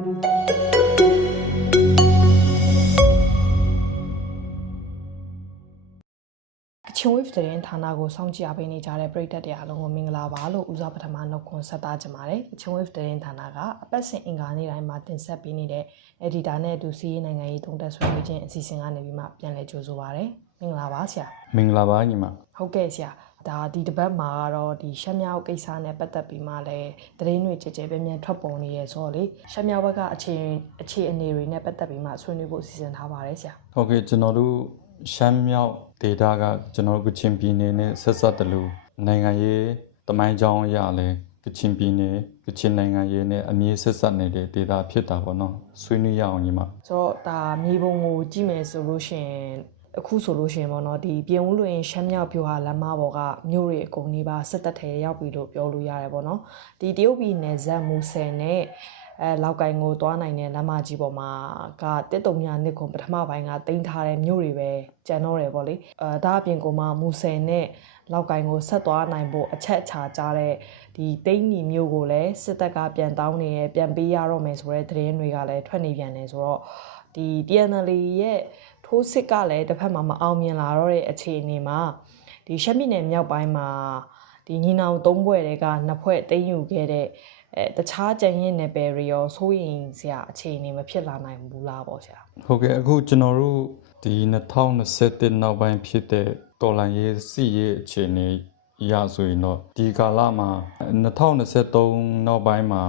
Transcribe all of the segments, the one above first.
အချင်း wave သတင်းဌာနကိုစောင့်ကြည့်အားပေးနေကြတဲ့ပရိသတ်တွေအားလုံးကိုမင်္ဂလာပါလို့ဦးစားပထမနှုတ်ခွန်းဆက်သကြပါတယ်အချင်း wave သတင်းဌာနကအပတ်စဉ်အင်္ဂါနေ့တိုင်းမှာတင်ဆက်ပေးနေတဲ့ editor နဲ့အတူစီးရေးနိုင်ငံရေးသုံးသပ်ဆွေးနွေးခြင်းအစီအစဉ်ကနေပြီးမှပြန်လည်ကြိုဆိုပါရစေမင်္ဂလာပါဆရာမင်္ဂလာပါညီမဟုတ်ကဲ့ဆရာ ဒါဒီတစ်ပတ်မှာကတော့ဒီရှမ်းမြောက်ကိစ္စနဲ့ပတ်သက်ပြီးမှလည်းသတင်းတွေကြည်ကြဲပြင်းပြင်းထွက်ပေါ်နေရဆိုတော့လေရှမ်းမြောက်ဘက်ကအခြေအခြေအနေတွေနဲ့ပတ်သက်ပြီးမှဆွေးနွေးဖို့စီစဉ်ထားပါတယ်ဆရာဟုတ်ကဲ့ကျွန်တော်တို့ရှမ်းမြောက်ဒေတာကကျွန်တော်တို့ကချင်ပြည်နယ်နဲ့ဆက်ဆက်တလူနိုင်ငံရေးတမိုင်းကြောင်းအရလည်းကချင်ပြည်နယ်ကချင်နိုင်ငံရေးနဲ့အမြဲဆက်ဆက်နေတဲ့ဒေတာဖြစ်တာပေါ့နော်ဆွေးနွေးရအောင်ညီမဆိုတော့ဒါမြေပုံကိုကြည့်မယ်ဆိုလို့ရှိရင် အခုဆိုလို့ရှိရင်ပေါ့နော်ဒီပြင်ဦးလွင်ရှမ်းမြောက်ပြိုဟာလမ်းမပေါ်ကမြို့တွေအကုန်ကြီးပါစစ်တပ်ထဲရောက်ပြီလို့ပြောလို့ရတယ်ပေါ့နော်ဒီတရုတ်ပြည်နယ်ဇက်မူဆယ်နဲ့အဲလောက်ကင်ကိုသွားနိုင်တဲ့လမ်းမကြီးပေါ်မှာကတစ်တုံညာနှစ်ခွန်ပထမပိုင်းကတင်ထားတဲ့မြို့တွေပဲကျန်တော့တယ်ပေါ့လေအဲဒါအပြင်ကိုမှမူဆယ်နဲ့လောက်ကင်ကိုဆက်သွားနိုင်ဖို့အချက်အချာကြားတဲ့ဒီတိန်းညီမျိုးကိုလည်းစစ်တပ်ကပြန်တောင်းနေရပြန်ပေးရတော့မယ်ဆိုတဲ့သတင်းတွေကလည်းထွက်နေပြန်တယ်ဆိုတော့ဒီ TNL ရဲ့ ထိုးစစ်ကလည်းတစ်ဖက်မှာမအောင်မြင်လာတော့တဲ့အခြေအနေမှာဒီရှမ်းပြည်နယ်မြောက်ပိုင်းမှာဒီညီနောင်သုံးဘွဲ့တွေကနှစ်ဖွဲ့တိမ့်ယူခဲ့တဲ့အဲတခြားကြံရင်နယ်ပယ်တွေရောစိုးရင်စရာအခြေအနေမဖြစ်လာနိုင်ဘူးလားပေါ့ဆရာဟုတ်ကဲ့အခုကျွန်တော်တို့ဒီ2021နောက်ပိုင်းဖြစ်တဲ့တော်လန်ရေးစီရေးအခြေအနေရဆိုရင်တော့ဒီကာလမှာ2023နောက်ပိုင်းမှာ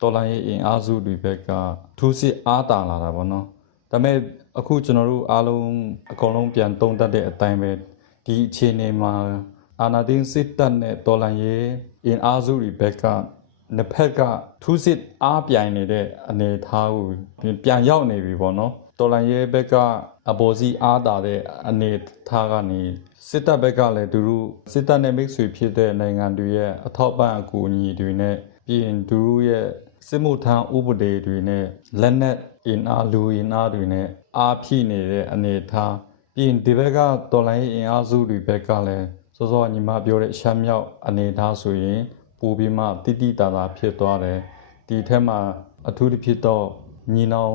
တော်လန်ရေးအင်အားစုတွေဘက်ကထူးစစ်အားတာလာတာပေါ့နော်ဒါပေမဲ့ အခုကျွန်တော်တို့အားလုံးအကုန်လုံးပြန်သုံးသပ်တဲ့အတိုင်းပဲဒီအခြေအနေမှာအာနာသိန်းစစ်တပ်နဲ့တော်လန်ရေးအင်အားစုတွေဘက်ကနှစ်ဖက်ကထူးစစ်အားပြိုင်နေတဲ့အနေအထားကိုပြန်ရောက်နေပြီပေါ့နော်တော်လန်ရေးဘက်ကအပေါ်စီအားတာတဲ့အနေအထားကနေစစ်တပ်ဘက်ကလည်းသူတို့စစ်တပ်နဲ့မိတ်ဆွေဖြစ်တဲ့နိုင်ငံတွေရဲ့အထောက်ပံ့အကူအညီတွေနဲ့ပြီးရင်သူတို့ရဲ့စစ်မှုထမ်းဥပဒေတွေနဲ့လက်နက် အင်အားလူအင်အားတွေနဲ့အားဖြည့်နေတဲ့အနေအထားပြီးရင်ဒီဘက်ကတော်လိုင်းအင်အားစုတွေဘက်ကလည်းစောစောညီမပြောတဲ့ရှမ်းမြောက်အနေအထားဆိုရင်ပိုပြီးမှတိတိတသာဖြစ်သွားတယ်ဒီထက်မှာအထူးသဖြင့်တော့ညီနောင်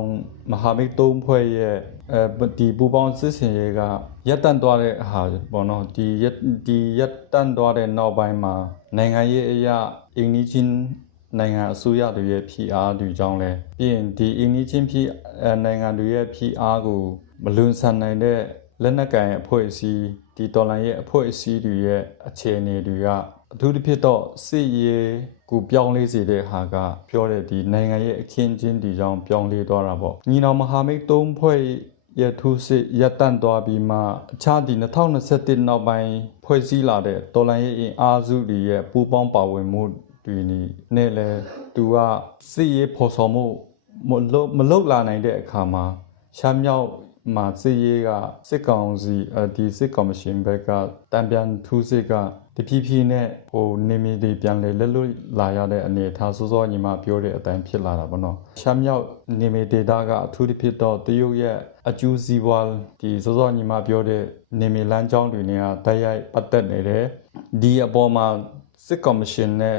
မဟာမိတ်သုံးဖွဲ့ရဲ့အဲဒီပူပေါင်းစစ်စင်ရေးကရပ်တန့်သွားတဲ့ဟာပေါ့နော်ဒီရက်ဒီရပ်တန့်သွားတဲ့နောက်ပိုင်းမှာနိုင်ငံရေးအရာအင်နီချင်း နိုင်ငံအစိုးရတွေရဲ့ဖိအားတွေကြောင့်လဲပြီးရင်ဒီအင်နီချင်းဖိအဲနိုင်ငံတွေရဲ့ဖိအားကိုမလွန်ဆန်နိုင်တဲ့လက်နက်ကိုင်အဖွဲ့အစည်းဒီတော်လိုင်းရဲ့အဖွဲ့အစည်းတွေရဲ့အခြေအနေတွေကအထူးသဖြင့်တော့စစ်ရေးကိုပြောင်းလဲစေတဲ့ဟာကပြောတဲ့ဒီနိုင်ငံရဲ့အခင်းချင်းဒီကြောင့်ပြောင်းလဲသွားတာပေါ့ညီနောင်မဟာမိတ်သုံးဖွဲ့ရထုစစ်ရပ်တန့်သွားပြီးမှအခြားဒီ2021နောက်ပိုင်းဖွဲ့စည်းလာတဲ့တော်လိုင်းရဲ့အင်အားစုတွေရဲ့ပူးပေါင်းပါဝင်မှု တွေနဲ့လည်းသူကစစ်ရေးဖော်ဆောင်မှုမလုပ်မလုပ်လာနိုင်တဲ့အခါမှာရှမ်းမြောက်မှာစစ်ရေးကစစ်ကောင်စီအဲဒီစစ်ကော်မရှင်ဘက်ကတံပြန်ထူးစစ်ကတဖြည်းဖြည်းနဲ့ဟိုနေမီတွေပြန်လေလက်လွတ်လာရတဲ့အနေအထားစောစောညီမပြောတဲ့အတိုင်းဖြစ်လာတာပေါ့နော်ရှမ်းမြောက်နေမီဒေတာကအထူးသဖြင့်တော့တရုတ်ရဲ့အကျူးစီးပွားဒီစောစောညီမပြောတဲ့နေမီလမ်းကြောင်းတွေနဲ့ကတိုက်ရိုက်ပတ်သက်နေတယ်ဒီအပေါ်မှာစစ်ကော်မရှင်နဲ့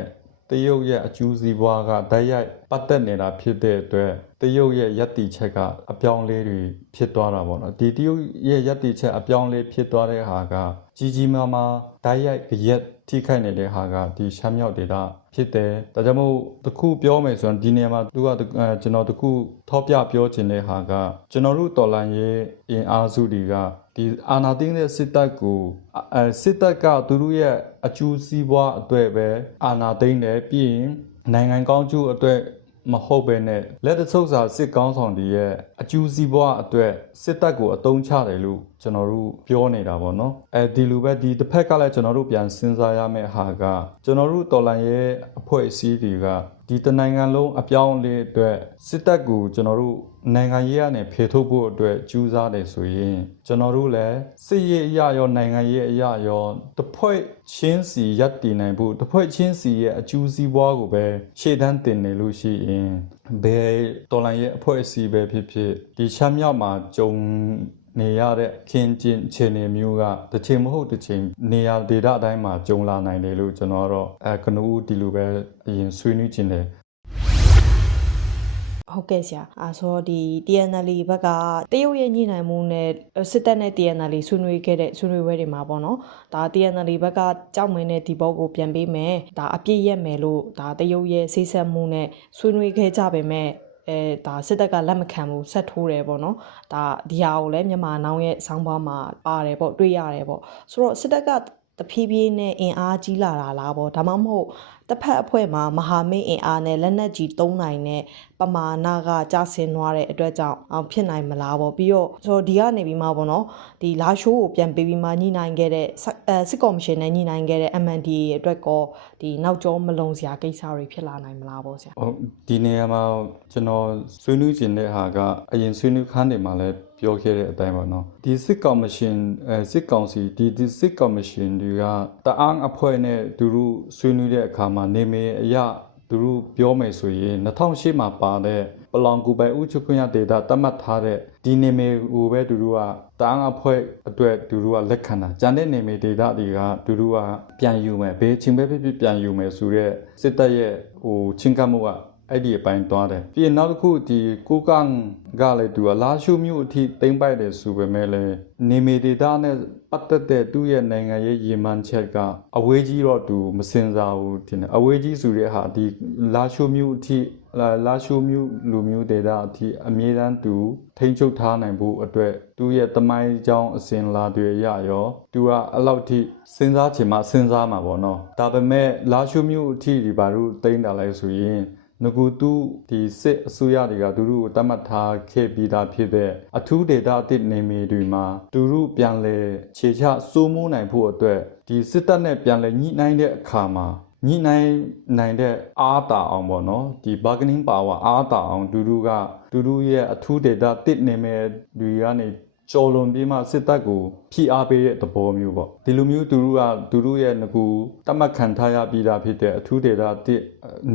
တရုတ်ရဲ့အကျိုးစီးပွားကတိုက်ရိုက်ပတ်သက်နေတာဖြစ်တဲ့အတွက်တရုတ်ရဲ့ယက်တီချက်ကအပြောင်းလဲတွေဖြစ်သွားတာပေါ့နော်ဒီတရုတ်ရဲ့ယက်တီချက်အပြောင်းလဲဖြစ်သွားတဲ့ဟာကကြီးကြီးမားမားတိုက်ရိုက်ရက်ထိခိုက်နေတဲ့ဟာကဒီရှမ်းမြောက်ဒေတာဖြစ်တယ်ဒါကြောင့်မို့တခုပြောမယ်ဆိုရင်ဒီနေရာမှာသူကအဲကျွန်တော်တခုထောက်ပြပြောချင်တဲ့ဟာကကျွန်တော်တို့တော်လန်ရဲ့အင်အားစုတွေက ဒီအာနာသိန်းတဲ့စစ်တပ်ကိုအဲစစ်တပ်ကသူတို့ရဲ့အကျိုးစီးပွားအတွက်ပဲအာနာသိန်းတယ်ပြီးရင်နိုင်ငံကောင်းကျိုးအတွက်မဟုတ်ပဲနဲ့လက်တဆုပ်စာစစ်ကောင်းဆောင်တွေရဲ့အကျိုးစီးပွားအတွက်စစ်တပ်ကိုအတုံးချတယ်လို့ ကျွန်တော်တို့ပြောနေတာပေါ့နော်အဲဒီလိုပဲဒီတစ်ဖက်ကလည်းကျွန်တော်တို့ပြန်စဉ်းစားရမယ့်ဟာကကျွန်တော်တို့တော်လန်ရဲ့အဖွဲ့အစည်းတွေကဒီတနိုင်ငံလုံးအပြောင်းအလဲအတွက်စစ်တပ်ကိုကျွန်တော်တို့နိုင်ငံရေးကနေဖေထုတ်ဖို့အတွက်ကြိုးစားတယ်ဆိုရင်ကျွန်တော်တို့လည်းစစ်ရေးအရာရောနိုင်ငံရေးအရာရောတစ်ဖွဲ့ချင်းစီရပ်တည်နိုင်ဖို့တစ်ဖွဲ့ချင်းစီရဲ့အကျိုးစီးပွားကိုပဲရှေ့တန်းတင်နေလို့ရှိရင်ဘယ်တော်လိုင်းရဲ့အဖွဲ့အစည်းပဲဖြစ်ဖြစ်ဒီရှမ်းမြောက်မှာဂျုံ နေရတဲ့ခင်းကျင်းခြေနေမျိုးကတစ်ချိန်မဟုတ်တစ်ချိန်နေရာဒေတာအတိုင်းမှာဂျုံလာနိုင်တယ်လို့ကျွန်တော်ကတော့အဲကနဦးဒီလိုပဲအရင်ဆွေးနွေးခြင်းတယ်ဟုတ်ကဲ့ဆရာအဲဆိုတော့ဒီ TNL ဘက်ကတရုတ်ရဲ့ညှိနှိုင်းမှုနဲ့စစ်တပ်နဲ့ TNL ဆွေးနွေးခဲ့တဲ့ဆွေးနွေးပွဲတွေမှာပေါ့နော်ဒါ TNL ဘက်ကကြောက်မင်းတဲ့ဒီဘောကိုပြန်ပေးမယ်ဒါအပြည့်ရက်မယ်လို့ဒါတရုတ်ရဲ့စိတ်ဆက်မှုနဲ့ဆွေးနွေးခဲ့ကြပေမဲ့ အဲဒါစစ်တပ်ကလက်မခံဘူးဆက်ထိုးတယ်ပေါ့နော်ဒါဒီဟာကိုလည်းမြန်မာနောင်ရဲ့ဆောင်းပါးမှာပါတယ်ပေါ့တွေ့ရတယ်ပေါ့ဆိုတော့စစ်တပ်ကတဖြည်းဖြည်းနဲ့အင်အားကြီးလာတာလားပေါ့ဒါမှမဟုတ် တစ်ဖက်အဖွဲ့မှာမဟာမိတ်အင်အားနဲ့လက်နက်ကြီးသုံးနိုင်တဲ့ပမာဏကကျဆင်းသွားတဲ့အတွက်ကြောင့်အောင်ဖြစ်နိုင်မလားပေါ့ပြီးတော့ဆိုတော့ဒီကနေပြီးမှပေါ့နော်ဒီလာရှိုးကိုပြန်ပေးပြီးမှညှိနှိုင်းခဲ့တဲ့စအဲစစ်ကော်မရှင်နဲ့ညှိနှိုင်းခဲ့တဲ့ MNDA ရဲ့အတွက်ကောဒီနောက်ကျောမလုံစရာကိစ္စတွေဖြစ်လာနိုင်မလားပေါ့ဆရာဟုတ်ဒီနေရာမှာကျွန်တော်ဆွေးနွေးခြင်းတဲ့ဟာကအရင်ဆွေးနွေးခန်းတွေမှာလည်းပြောခဲ့တဲ့အတိုင်းပါနော်ဒီစစ်ကော်မရှင်အဲစစ်ကောင်စီဒီဒီစစ်ကော်မရှင်တွေကတအားအဖွဲ့နဲ့သူတို့ဆွေးနွေးတဲ့အခါမှာနေမေအရသူတို့ပြောမယ်ဆိုရင်2008မှာပါတဲ့ပလောင်ကူပိုင်ဥချုပ်ခွင့်ရဒေတာတတ်မှတ်ထားတဲ့ဒီနေမေကိုပဲသူတို့ကတအားအဖွဲ့အတွက်သူတို့ကလက်ခံတာဂျန်တဲ့နေမေဒေတာတွေကသူတို့ကပြန်ယူမယ်ဘေးချင်းပဲဖြစ်ဖြစ်ပြန်ယူမယ်ဆိုတော့စစ်တပ်ရဲ့ဟိုချင်းကပ်မှုက အဲ့ဒီအပိုင်းသွားတယ်ပြီးရင်နောက်တစ်ခုဒီကိုကန်ကလည်းသူကလာရှုမျိုးအထိတိမ့်ပိုက်တယ်ဆိုပေမဲ့လည်းနေမီဒေတာနဲ့ပတ်သက်တဲ့သူ့ရဲ့နိုင်ငံရေးရည်မှန်းချက်ကအဝေးကြီးတော့သူမစင်စားဘူးတင်တယ်အဝေးကြီးဆိုတဲ့ဟာဒီလာရှုမျိုးအထိလာလာရှုမျိုးလူမျိုးဒေတာအထိအမြဲတမ်းသူထိန်းချုပ်ထားနိုင်ဖို့အတွက်သူ့ရဲ့တမိုင်းကြောင်းအစဉ်လာတွေရရောသူကအဲ့လောက်ထိစဉ်းစားချင်မှစဉ်းစားမှာပေါ့နော်ဒါပေမဲ့လာရှုမျိုးအထိဒီဘာလို့တိမ့်တာလဲဆိုရင် ငကူတူဒီစစ်အစိုးရတွေကသူတို့ကိုတတ်မှတ်ထားခဲ့ပြီးသားဖြစ်တဲ့အထူးဒေတာအသစ်နေမီတွေမှာသူတို့ပြန်လဲခြေချစိုးမိုးနိုင်ဖို့အတွက်ဒီစစ်တပ်နဲ့ပြန်လဲညှိနှိုင်းတဲ့အခါမှာညှိနှိုင်းနိုင်တဲ့အားတာအောင်ပေါ့နော်ဒီ bargaining power အားတာအောင်သူတို့ကသူတို့ရဲ့အထူးဒေတာတစ်နေမဲ့တွေကနေ ကျော်လွန်ပြီးမှစစ်တပ်ကိုဖိအားပေးတဲ့သဘောမျိုးပေါ့ဒီလိုမျိုးသူတို့ကသူတို့ရဲ့ငကူတတ်မှတ်ခံထားရပြီးသားဖြစ်တဲ့အထူးဒေတာတစ်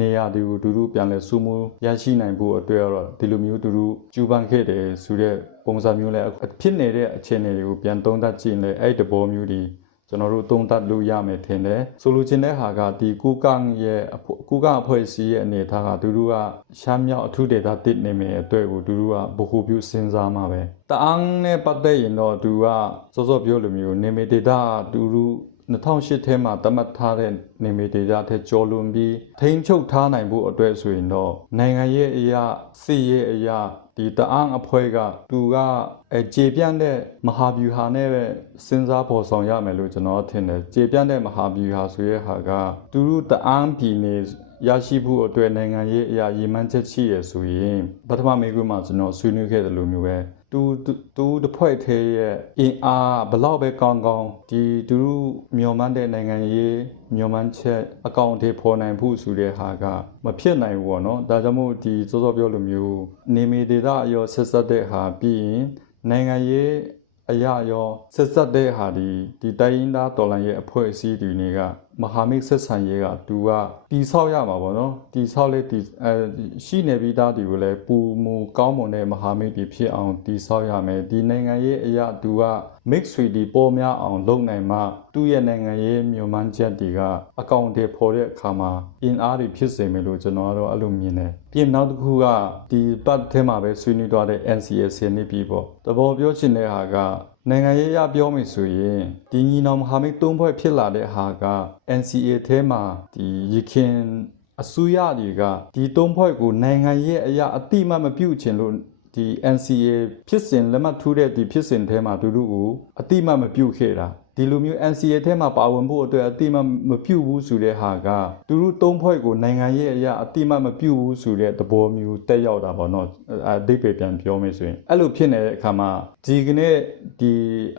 နေရာတွေကိုသူတို့ပြန်လဲစုမှုရရှိနိုင်ဖို့အတွက်တော့ဒီလိုမျိုးသူတို့ကြိုးပမ်းခဲ့တယ်ဆိုတဲ့ပုံစံမျိုးလဲဖြစ်နေတဲ့အခြေအနေတွေကိုပြန်သုံးသပ်ကြည့်လဲအဲ့ဒီသဘောမျိုးတွေ ကျွန်တော်တို့သုံးသပ်လို့ရမယ်ထင်တယ်ဆိုလိုချင်တဲ့ဟာကဒီကူကန်ရဲ့အဖွဲ့ကူကန်အဖွဲ့အစည်းရဲ့အနေအထားကသူတို့ကရှမ်းမြောက်အထူးဒေတာတစ်နေမယ်အတွက်ကိုသူတို့ကဘ ഹു ပြုစဉ်းစားမှာပဲတအောင်နဲ့ပတ်သက်ရင်တော့သူကစောစောပြောလိုမျိုးနေမယ်ဒေတာသူတို့2008ထဲမှာတတ်မှတ်ထားတဲ့နေမီဒေတာထက်ကျော်လွန်ပြီးထိန်းချုပ်ထားနိုင်ဖို့အတွက်ဆိုရင်တော့နိုင်ငံရေးအရာစစ်ရေးအရာ ဒီတအားအဖွဲ့ကသူကအဲခြေပြန့်တဲ့မဟာဗျူဟာနဲ့ပဲစဉ်းစားပေါ်ဆောင်ရမယ်လို့ကျွန်တော်ထင်တယ်ခြေပြန့်တဲ့မဟာဗျူဟာဆိုရဲဟာကသူတို့တအားပြည်နေရရှိဖို့အတွက်နိုင်ငံရေးအရာရည်မှန်းချက်ရှိရဆိုရင်ပထမမိကွန်းမှာကျွန်တော်ဆွေးနွေးခဲ့တယ်လို့မျိုးပဲ သူသူတစ်ဖွဲ့သေးရဲ့အင်အားဘလောက်ပဲကောင်းကောင်းဒီသူတို့မျော်မှန်းတဲ့နိုင်ငံရေးမျော်မှန်းချက်အကောင့်အထည်ဖော်နိုင်ဖို့ဆိုတဲ့ဟာကမဖြစ်နိုင်ဘူးပေါ့နော်ဒါကြောင့်မို့ဒီစောစောပြောလိုမျိုးနေမီဒေတာအရောဆက်ဆက်တဲ့ဟာပြီးရင်နိုင်ငံရေးအရာရောဆက်ဆက်တဲ့ဟာဒီဒီတိုင်းရင်းသားတော်လှန်ရေးအဖွဲ့အစည်းတွေနေက မဟာမိတ်ဆက်ဆံရေးကသူကတီဆောက်ရမှာပေါ့နော်တီဆောက်လေတီအဲရှိနေပြီးသားတွေကိုလည်းပူမူကောင်းမွန်တဲ့မဟာမိတ်တွေဖြစ်အောင်တီဆောက်ရမယ်ဒီနိုင်ငံရေးအရာသူက mix 3D ပေါ်များအောင်လုပ်နိုင်မှသူ့ရဲ့နိုင်ငံရေးမြို့မှန်းချက်တွေကအကောင့်တွေပေါ်တဲ့အခါမှာအင်အားတွေဖြစ်စေမယ်လို့ကျွန်တော်ကတော့အဲ့လိုမြင်တယ်ပြီးနောက်တစ်ခုကဒီပတ်ထဲမှာပဲဆွေးနွေးသွားတဲ့ NCS နေပြီပေါ့တဘောပြောချင်တဲ့ဟာက နိုင်ငံရေးအရပြောမယ်ဆိုရင်ဒီညီနောင်မဟာမိတ်သုံးဖွဲ့ဖြစ်လာတဲ့ဟာက NCA ထဲမှာဒီရခင်အစိုးရတွေကဒီသုံးဖွဲ့ကိုနိုင်ငံရေးအရာအတိမတ်မပြုတ်ချင်လို့ဒီ NCA ဖြစ်စဉ်လက်မှတ်ထိုးတဲ့ဒီဖြစ်စဉ်ထဲမှာသူတို့ကိုအတိမတ်မပြုတ်ခဲ့တာ ဒီလိုမျိုး NCA ထဲမှာပါဝင်ဖို့အတွက်အတိမတ်မပြုတ်ဘူးဆိုတဲ့ဟာကသူတို့သုံးဖွဲ့ကိုနိုင်ငံရေးအရာအတိမတ်မပြုတ်ဘူးဆိုတဲ့သဘောမျိုးတက်ရောက်တာပေါ့နော်အအဓိပ္ပာယ်ပြန်ပြောမယ်ဆိုရင်အဲ့လိုဖြစ်နေတဲ့အခါမှာဒီကနေ့ဒီ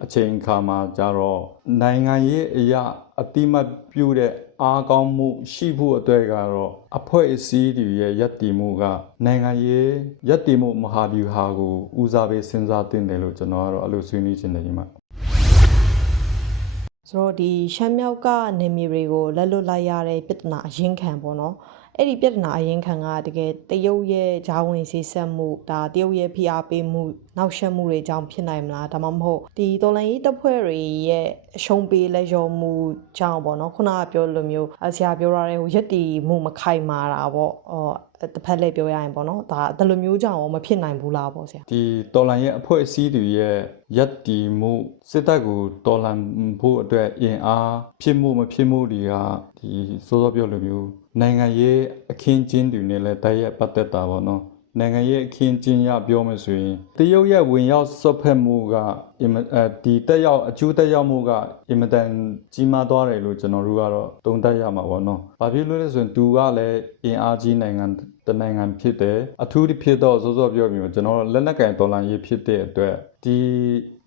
အချိန်အခါမှာကြတော့နိုင်ငံရေးအရာအတိမတ်ပြုတ်တဲ့အားကောင်းမှုရှိဖို့အတွက်ကတော့အဖွဲ့အစည်းတွေရဲ့ယက်တီမှုကနိုင်ငံရေးယက်တီမှုမဟာဗျူဟာကိုဦးစားပေးစဉ်းစားသင့်တယ်လို့ကျွန်တော်ကတော့အဲ့လိုဆွေးနွေးချင်တယ်ညီမ ဆိုတော့ဒီရှမ်းမြောက်ကနေမြေတွေကိုလက်လွတ်လိုက်ရတဲ့ပြဿနာအရင်ခံပေါ့နော်အဲ့ဒီပြဿနာအရင်ခံကတကယ်တရုတ်ရဲ့ဂျာဝင်စီဆက်မှုဒါတရုတ်ရဲ့ဖိအားပေးမှု နောက်ရှက်မှုတွေကြောင့်ဖြစ်နိုင်မလားဒါမှမဟုတ်ဒီတော်လန်ရေးတပ်ဖွဲ့တွေရဲ့အရှုံးပေးလက်ရောမှုကြောင့်ပေါ့နော်ခုနကပြောလိုမျိုးအဆရာပြောရတဲ့ဟိုရက်တီမှုမခိုင်မာတာပေါ့အော်တစ်ဖက်လည်းပြောရရင်ပေါ့နော်ဒါဒီလိုမျိုးကြောင့်ရောမဖြစ်နိုင်ဘူးလားပေါ့ဆရာဒီတော်လန်ရဲ့အဖွဲ့အစည်းတွေရဲ့ရက်တီမှုစစ်တပ်ကိုတော်လန်ဖို့အတွက်အင်အားဖြစ်မှုမဖြစ်မှုတွေကဒီစိုးစောပြောလိုမျိုးနိုင်ငံရေးအခင်းကျင်းတွေနဲ့လည်းတိုက်ရိုက်ပတ်သက်တာပေါ့နော် နိုင်ငံရေးအခင်းကျင်းရပြောမယ်ဆိုရင်တရုတ်ရဲ့ဝင်ရောက်ဆွတ်ဖက်မှုကအင်မအဲ ဒီတက်ရောက်အကျိုးတက်ရောက်မှုကအင်မတန်ကြီးမားသွားတယ်လို့ကျွန်တော်တို့ကတော့သုံးသပ်ရမှာပေါ့နော်။ဘာဖြစ်လို့လဲဆိုရင်သူကလည်းအင်အားကြီးနိုင်ငံတစ်နိုင်ငံဖြစ်တယ်။အထူးသဖြင့်တော့စောစောပြောပြီးကျွန်တော်တို့လက်နက်ကင်ဒေါ်လာရေးဖြစ်တဲ့အတွက်ဒီ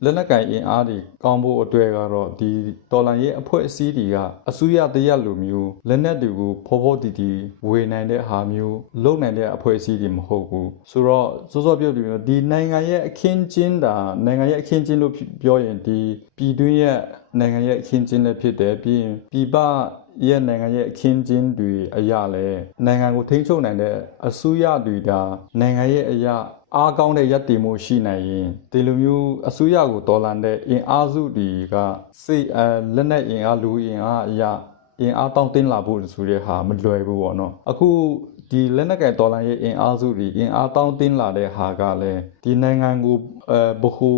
လက်နက်ကင်အင်အားတွေကောင်းဖို့အတွက်ကတော့ဒီဒေါ်လာရေးအဖွဲ့အစည်းတွေကအစိုးရတရက်လိုမျိုးလက်နက်တွေကိုဖော်ဖော်တီတီဝေနိုင်တဲ့ဟာမျိုးလုံနိုင်တဲ့အဖွဲ့အစည်းတွေမဟုတ်ဘူးဆိုတော့စောစောပြောပြီးဒီနိုင်ငံရဲ့အခင်းကျင်းတာနိုင်ငံရဲ့အခင်းကျင်းလို့ပြောရင်ဒီပြည်တွင်းရဲ့နိုင်ငံရဲ့အခင်းကျင်းလည်းဖြစ်တယ်ပြီးရင်ပြည်ပရဲ့နိုင်ငံရဲ့အခင်းကျင်းတွေအရာလဲနိုင်ငံကိုထိန်းချုပ်နိုင်တဲ့အစိုးရတွေဒါနိုင်ငံရဲ့အရာအားကောင်းတဲ့ရပ်တည်မှုရှိနိုင်ရင်ဒီလိုမျိုးအစိုးရကိုတော်လန်တဲ့အင်အားစုတွေကစိတ်အဲလက်နက်အင်အားလူအင်အားအရာအင်အားတောင်းတင်းလာဖို့ဆိုတဲ့ဟာမလွယ်ဘူးပေါ့နော်အခုဒီလက်နက်ကင်တော်လန်ရဲ့အင်အားစုတွေအင်အားတောင်းတင်းလာတဲ့ဟာကလည်းဒီနိုင်ငံကိုအဲဘခု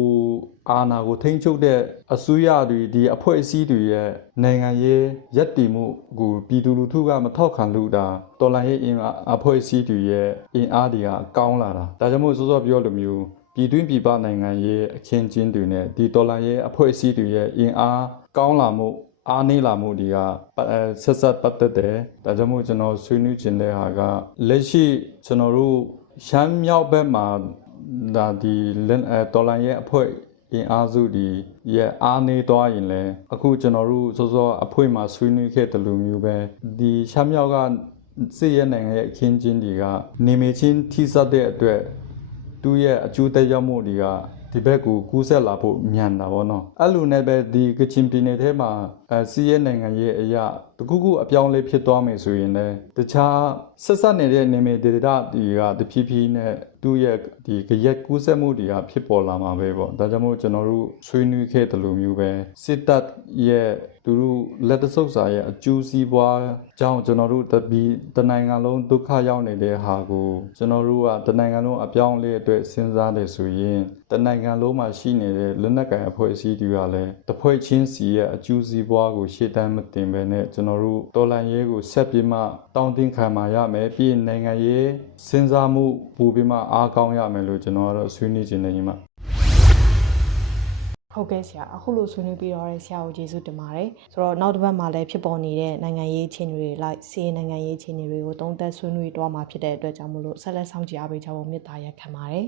အာဏာကိုထိန်းချုပ်တဲ့အစိုးရတွေဒီအဖွဲ့အစည်းတွေရဲ့နိုင်ငံရေးရပ်တည်မှုကိုပြည်သူလူထုကမထောက်ခံလို့ဒါတော်လန်ရဲ့အင်အားအဖွဲ့အစည်းတွေရဲ့အင်အားတွေကကောင်းလာတာဒါကြောင့်မို့စောစောပြောလိုမျိုးပြည်တွင်းပြည်ပနိုင်ငံရေးအခင်းကျင်းတွေနဲ့ဒီတော်လန်ရဲ့အဖွဲ့အစည်းတွေရဲ့အင်အားကောင်းလာမှုအားနေလာမှုတွေကပတ်အဲဆက်ဆက်ပတ်သက်တယ်ဒါကြောင့်မို့ကျွန်တော်ဆွေးနွေးခြင်းတဲ့ဟာကလက်ရှိကျွန်တော်တို့ရှမ်းမြောက်ဘက်မှာဒါဒီလက်အဲတော်လန်ရဲ့အဖွဲ့ အင်အားစုဒီရဲ့အားနေသွားရင်လည်းအခုကျွန်တော်တို့စောစောအဖွဲ့မှာဆွေးနွေးခဲ့တဲ့လူမျိုးပဲဒီရှမ်းမြောက်ကစစ်ရဲနိုင်ငံရဲ့အခင်းကျင်းတွေကနေမချင်းထိစပ်တဲ့အတွက်သူ့ရဲ့အကျိုးသက်ရောက်မှုတွေကဒီဘက်ကိုကူးဆက်လာဖို့မြန်တာပေါ့နော်အဲ့လိုနဲ့ပဲဒီကချင်ပြည်နယ်ထဲမှာ အဲစီးရဲနိုင်ငံရဲ့အရာတခုခုအပြောင်းလဲဖြစ်သွားမယ်ဆိုရင်လည်းတခြားဆက်ဆက်နေတဲ့နေမေဒေတာတွေကတဖြည်းဖြည်းနဲ့သူ့ရဲ့ဒီကြရက်ကူးဆက်မှုတွေကဖြစ်ပေါ်လာမှာပဲပေါ့ဒါကြောင့်မို့ကျွန်တော်တို့ဆွေးနွေးခဲ့တယ်လို့မျိုးပဲစစ်တပ်ရဲ့သူတို့လက်တဆုပ်စာရဲ့အကျိုးစီးပွားကြောင့်ကျွန်တော်တို့တပီတနိုင်ငံလုံးဒုက္ခရောက်နေတဲ့ဟာကိုကျွန်တော်တို့ကတနိုင်ငံလုံးအပြောင်းအလဲအတွက်စဉ်းစားတယ်ဆိုရင်တနိုင်ငံလုံးမှာရှိနေတဲ့လက်နက်ကိုင်အဖွဲ့အစည်းတွေကလည်းတစ်ဖွဲ့ချင်းစီရဲ့အကျိုးစီးပွားကိုရှေ့တန်းမတင်ဘဲနဲ့ကျွန်တော်တို့တော်လန်ရေးကိုဆက်ပြီးမှတောင်းတင်းခံมาရမယ်ပြီးရင်နိုင်ငံရေးစဉ်းစားမှုပူပြီးမှအားကောင်းရမယ်လို့ကျွန်တော်ကတော့ဆွေးနွေးခြင်းနေညီမှာဟုတ်ကဲ့ဆရာအခုလိုဆွေးနွေးပြီးတော့ဆရာကိုကျေးဇူးတင်ပါတယ်ဆိုတော့နောက်တစ်ပတ်မှာလည်းဖြစ်ပေါ်နေတဲ့နိုင်ငံရေးအခြေအနေတွေလိုက်စီးရင်နိုင်ငံရေးအခြေအနေတွေကိုသုံးသပ်ဆွေးနွေးတော့မှာဖြစ်တဲ့အတွက်ကြောင့်မို့လို့ဆက်လက်ဆောင်ကြည့်အားပေးကြဖို့မေတ္တာရက်ခံပါတယ်